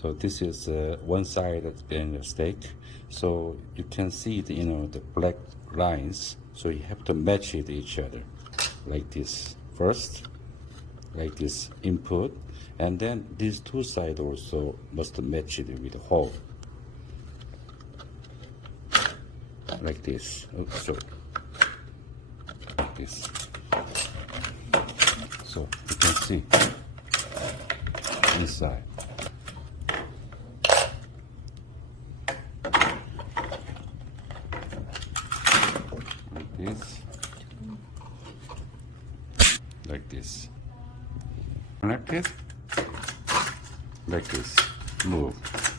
So this is one side of the steak. So you can see the, the black lines. So you have to match it each other like this. First, like this input, and then these two sides also must match it with the hole. Like this. Oops, so like this. So you can see inside. Like this. Like this. Like this. Like this. Move.